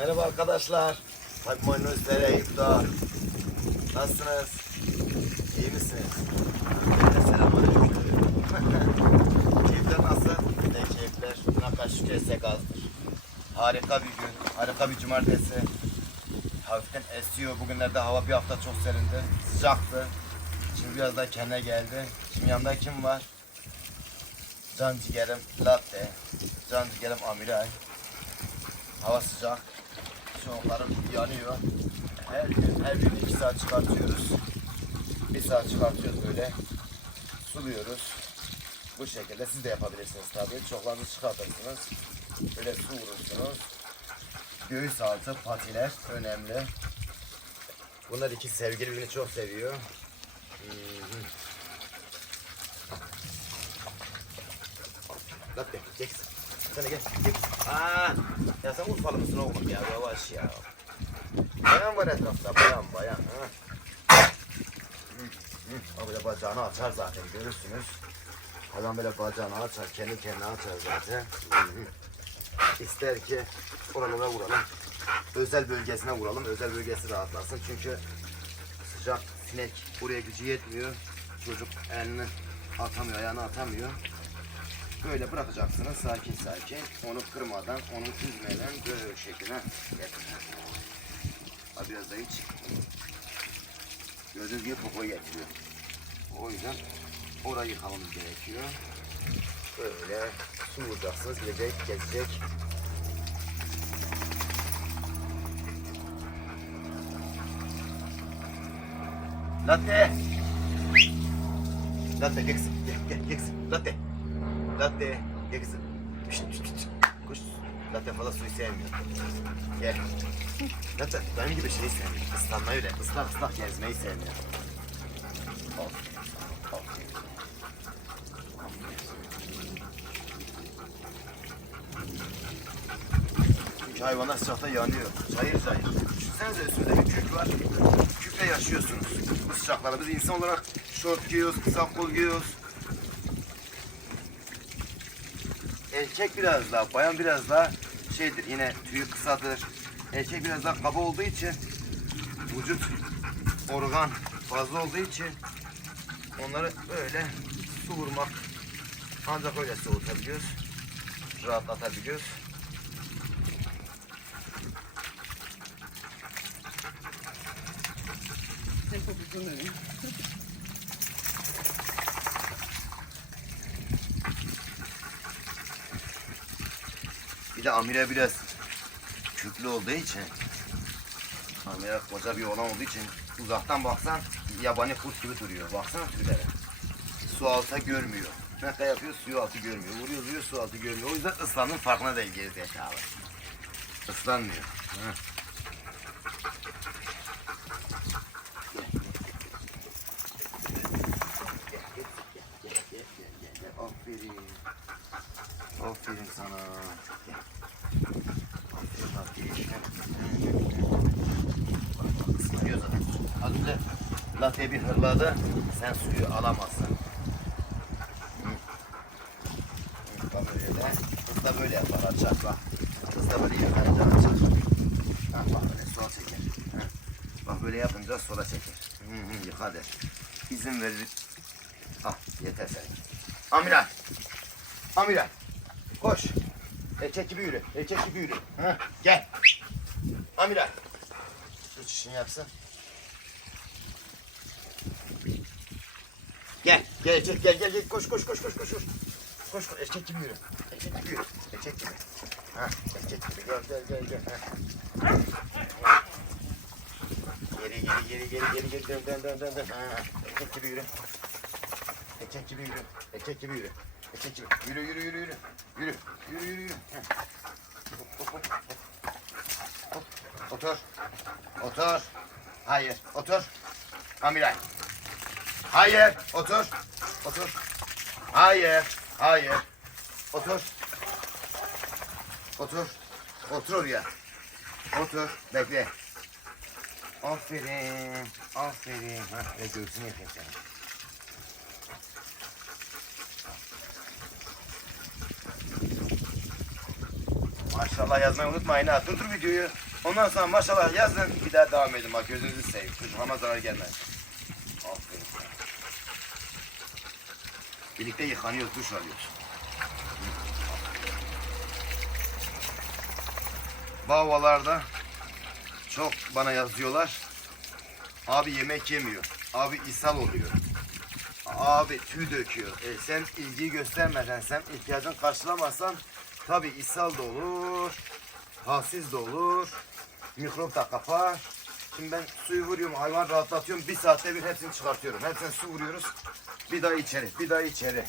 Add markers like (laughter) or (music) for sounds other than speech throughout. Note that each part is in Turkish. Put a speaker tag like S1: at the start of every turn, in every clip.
S1: Merhaba arkadaşlar. Takmanınızlara iftar. Nasılsınız? İyi misiniz? Selamünaleyküm. (laughs) Keyifler nasıl? Ne keyifler? Ne kadar şükür etsek azdır. Harika bir gün, harika bir cumartesi. Hafiften esiyor. Bugünlerde hava bir hafta çok serindi. Sıcaktı. Şimdi biraz daha kendine geldi. Şimdi yanımda kim var? Can ciğerim latte. Can ciğerim amiral. Hava sıcak. Soğuklarım yanıyor. Her gün, her gün iki saat çıkartıyoruz. Bir saat çıkartıyoruz böyle. Suluyoruz. Bu şekilde siz de yapabilirsiniz tabii. Çoklarınızı çıkartırsınız. Böyle su vurursunuz. Göğüs altı, patiler önemli. Bunlar iki sevgili birbirini çok seviyor. Latte, Jackson. De gel. gel. Aa, ya sen Urfalı mısın oğlum ya? Yavaş ya. Bayan var etrafta, bayan bayan. Ha. Hı. O böyle bacağını açar zaten görürsünüz. Adam böyle bacağını açar, kendi kendine açar zaten. İster ki oralara vuralım. Özel bölgesine vuralım, özel bölgesi rahatlasın. Çünkü sıcak sinek buraya gücü yetmiyor. Çocuk elini atamıyor, ayağını atamıyor. Böyle bırakacaksınız sakin sakin. Onu kırmadan, onu üzmeden böyle şekilde. Ha biraz da iç. Gördüğünüz gibi popoyu getiriyor. O yüzden orayı yıkamamız gerekiyor. Böyle su vuracaksınız. Gidecek, gezecek. Latte. Latte gel. Gel gel gel. Latte. Latte. Gel kızım. Koş. Latte fazla suyu sevmiyor. Gel. Latte benim gibi şeyi sevmiyor. Islanmayı öyle. Islak ıslak gezmeyi sevmiyor. Sana, aferin. Çünkü hayvanlar sıcakta yanıyor. Çayır çayır. Düşünsenize üstünde bir kük var. Kükle yaşıyorsunuz. Bu sıcaklarda biz insan olarak şort giyiyoruz, kısa kol giyiyoruz. Erkek biraz daha, bayan biraz daha şeydir yine tüyü kısadır. Erkek biraz daha kaba olduğu için vücut organ fazla olduğu için onları böyle su vurmak ancak öyle soğutabiliyoruz. Rahatlatabiliyoruz.
S2: Sen kopuzun
S1: Bir de Amire biraz küklü olduğu için Amire koca bir olan olduğu için uzaktan baksan yabani kurt gibi duruyor. Baksana tüylere. Su altı görmüyor. Ne yapıyor suyu altı görmüyor. Vuruyor vuruyor su altı görmüyor. O yüzden ıslandığın farkına değil geri zekalı. Islanmıyor. Hı. Gel, gel, gel, gel, gel, gel, gel, gel. Aferin. Aferin sana. Gel. Aferin, aferin. Bak, bak, ıslanıyor zaten. Az önce latte bir hırladı. Sen suyu alamazsın. Bak öyle de. Kız da böyle yapar açar bak. Kız da böyle yakarınca açar. Bak böyle sola çeker. Bak böyle yapınca sola çeker. Hı hı, yıka der. İzin verir. Ah yeter senin. Amiral. Amiral. Koş. Erkek gibi yürü. Erkek gibi yürü. Ha, gel. Amiral. Şu çişini yapsın. Gel. Gel erkek gel gel gel. Koş koş koş koş koş. koş. Koş koş erkek gibi yürü. Erkek gibi yürü. Erkek gibi. Ha, erkek gibi gel gel gel gel. Ha. Geri geri geri geri geri geri dön dön dön dön dön. Ha, erkek gibi yürü. Erkek gibi yürü. Erkek gibi yürü. Erkek gibi. Yürü yürü yürü yürü. Yürü. Yürü yürü yürü. Hop, hop, hop, hop. Hop. Otur. Otur. Hayır. Otur. Amiral. Hayır. Otur. Otur. Hayır. Hayır. Otur. Otur. Otur oraya. Otur. Bekle. Aferin. Aferin. Hah, ve göğsünü yapayım sana. Maşallah yazmayı unutmayın ha. Durdur videoyu. Ondan sonra maşallah yazın bir daha devam edin. Bak gözünüzü seveyim. Çocuğuma zarar gelmez. Aferin sana. Birlikte yıkanıyoruz, duş alıyoruz. Bu havalarda çok bana yazıyorlar. Abi yemek yemiyor. Abi ishal oluyor. Abi tüy döküyor. E, sen ilgiyi göstermeden, sen ihtiyacını karşılamazsan tabi ishal da olur, halsiz de olur, mikrop da kapar. Şimdi ben suyu vuruyorum, hayvan rahatlatıyorum. Bir saatte bir hepsini çıkartıyorum. Hepsine su vuruyoruz. Bir daha içeri, bir daha içeri.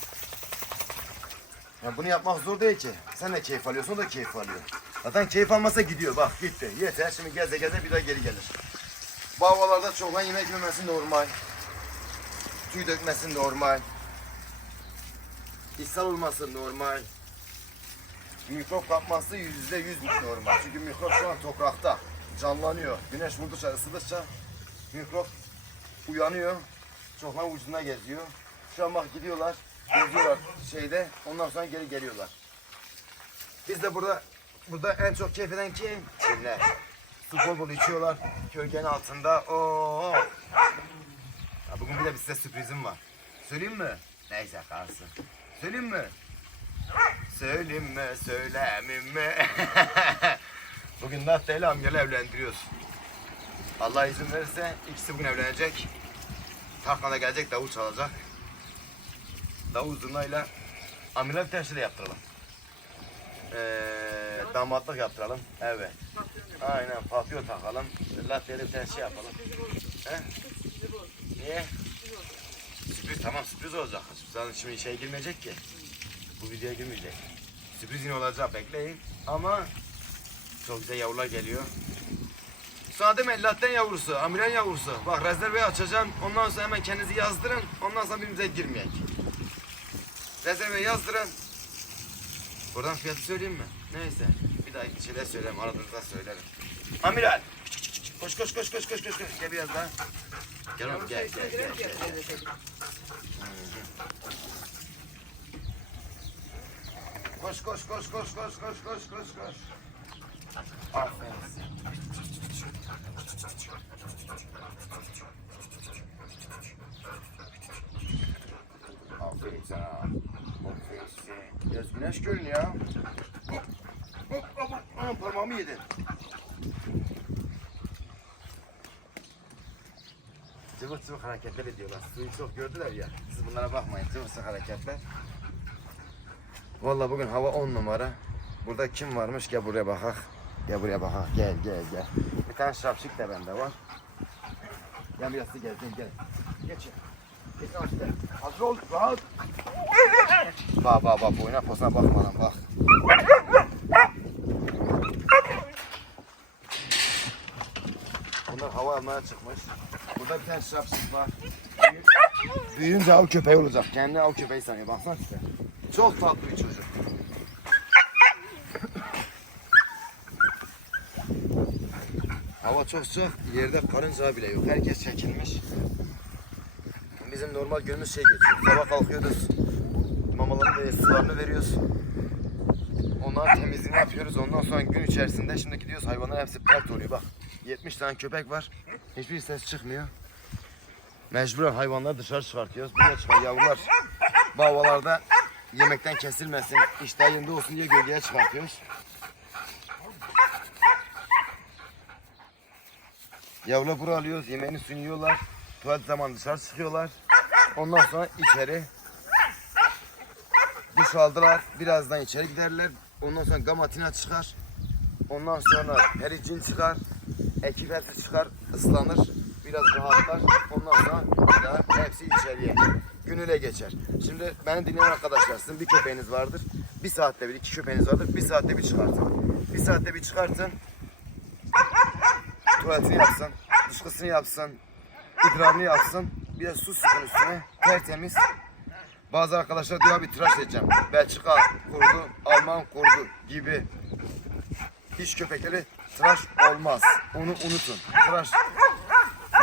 S1: Ya bunu yapmak zor değil ki. Sen de keyif alıyorsun, o da keyif alıyor. Zaten keyif almasa gidiyor. Bak gitti. Yeter. Şimdi geze geze bir daha geri gelir. Bu havalarda çoğundan yemek yememesi normal. Tüy dökmesi normal. İshal olması normal. Mikrop kapması yüzde yüz normal. Çünkü mikrop şu an toprakta. Canlanıyor. Güneş vurdukça, ısıdıkça mikrop uyanıyor. Çoktan vücuduna geziyor. Şu an bak gidiyorlar. Geziyorlar şeyde. Ondan sonra geri geliyorlar. Biz de burada burada en çok keyif eden kim? Kimler? Su bol içiyorlar. Gölgenin altında. Oo. Ya bugün bir de size sürprizim var. Söyleyeyim mi? Neyse kalsın. Söyleyeyim mi? Söyleyeyim mi, söylemeyeyim mi? (laughs) bugün Natta ile amcalı evlendiriyoruz. Allah izin verirse ikisi bugün evlenecek. Tarkan'a gelecek, davul çalacak. Davul zurnayla ameliyat tersi de yaptıralım. Ee, damatlık yaptıralım. Evet. Aynen papyon takalım. Tane şey yapalım. Niye? Sürpriz tamam sürpriz olacak. Zaten şimdi şey girmeyecek ki. Bu videoya girmeyecek. Sürpriz yine olacak bekleyin. Ama çok güzel yavrular geliyor. Sonra deme latten yavrusu, amiren yavrusu. Bak rezerveyi açacağım. Ondan sonra hemen kendinizi yazdırın. Ondan sonra birbirimize girmeyek. Rezerveyi yazdırın. Buradan fiyatı söyleyeyim mi? Neyse. Bir daha şeyler söyleyeyim. Aradığınızda söylerim. Amiral. Koş koş koş koş koş koş. Gel biraz daha. Gel oğlum gel gel gel. gel. Koş koş koş koş koş koş koş koş koş. Aferin. Aferin sana. Biraz güneş görünüyor. Hop hop hop. hop. Anam parmağımı yedi. Cıvık cıvık hareketler ediyorlar. Suyu çok gördüler ya. Siz bunlara bakmayın. Cıvık cıvık hareketler. Vallahi bugün hava on numara. Burada kim varmış? Gel buraya bakak. Gel buraya bakak. Gel gel gel. Bir tane şapşik de bende var. Gel biraz da gel gel gel. Geç. Geç işte. Hazır ol. Rahat. Bak bak bak boyuna posuna bakma lan bak. Bunlar hava almaya çıkmış. Burada bir tane şapşik var. Büyüyünce av köpeği olacak. Kendini av köpeği sanıyor. Baksana size. Çok tatlı bir çocuk. Hava çok sıcak. Yerde karınca bile yok. Herkes çekilmiş. Bizim normal günümüz şey geçiyor. Sabah kalkıyoruz. Mamalarını ve sularını veriyoruz. Onların temizliğini yapıyoruz. Ondan sonra gün içerisinde şimdi gidiyoruz. Hayvanlar hepsi pert oluyor. Bak 70 tane köpek var. Hiçbir ses çıkmıyor. Mecburen hayvanları dışarı çıkartıyoruz. Buraya çıkan yavrular bu havalarda yemekten kesilmesin, iştah yerinde olsun diye gölgeye çıkartıyoruz. Yavrular buraya alıyoruz, yemeğini suyunu. Tuvalet zamanı dışarı çıkıyorlar. Ondan sonra içeri duş aldılar. Birazdan içeri giderler. Ondan sonra gamatina çıkar. Ondan sonra pericin çıkar. Ekip çıkar, ıslanır. Biraz rahatlar. Ondan sonra hepsi içeriye. Günüyle geçer. Şimdi beni dinleyen arkadaşlar sizin bir köpeğiniz vardır. Bir saatte bir, iki köpeğiniz vardır. Bir saatte bir çıkartın. Bir saatte bir çıkartın. Tuvaletini yapsın. Dışkısını yapsın. idrarını yapsın. Bir de su sıkın üstüne. Tertemiz. Bazı arkadaşlar diyor abi tıraş edeceğim. Belçika kurdu, Alman kurdu gibi. Hiç köpekleri tıraş olmaz. Onu unutun. Tıraş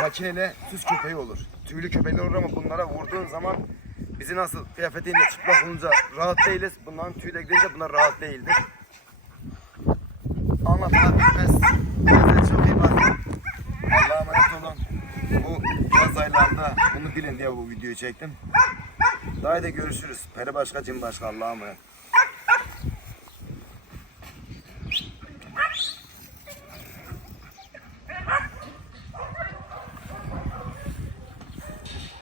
S1: makineyle süs köpeği olur. Tüylü köpekler olur ama bunlara vurduğun zaman bizi nasıl kıyafetiyle çıplak olunca rahat değiliz. Bunların tüyle gidince bunlar rahat değildir. bitmez. Kendinize çok iyi bakın. Allah'a emanet olun. Bu yaz aylarında bunu bilin diye bu videoyu çektim. Daha da görüşürüz. Peri başka, cin başka. Allah'a emanet.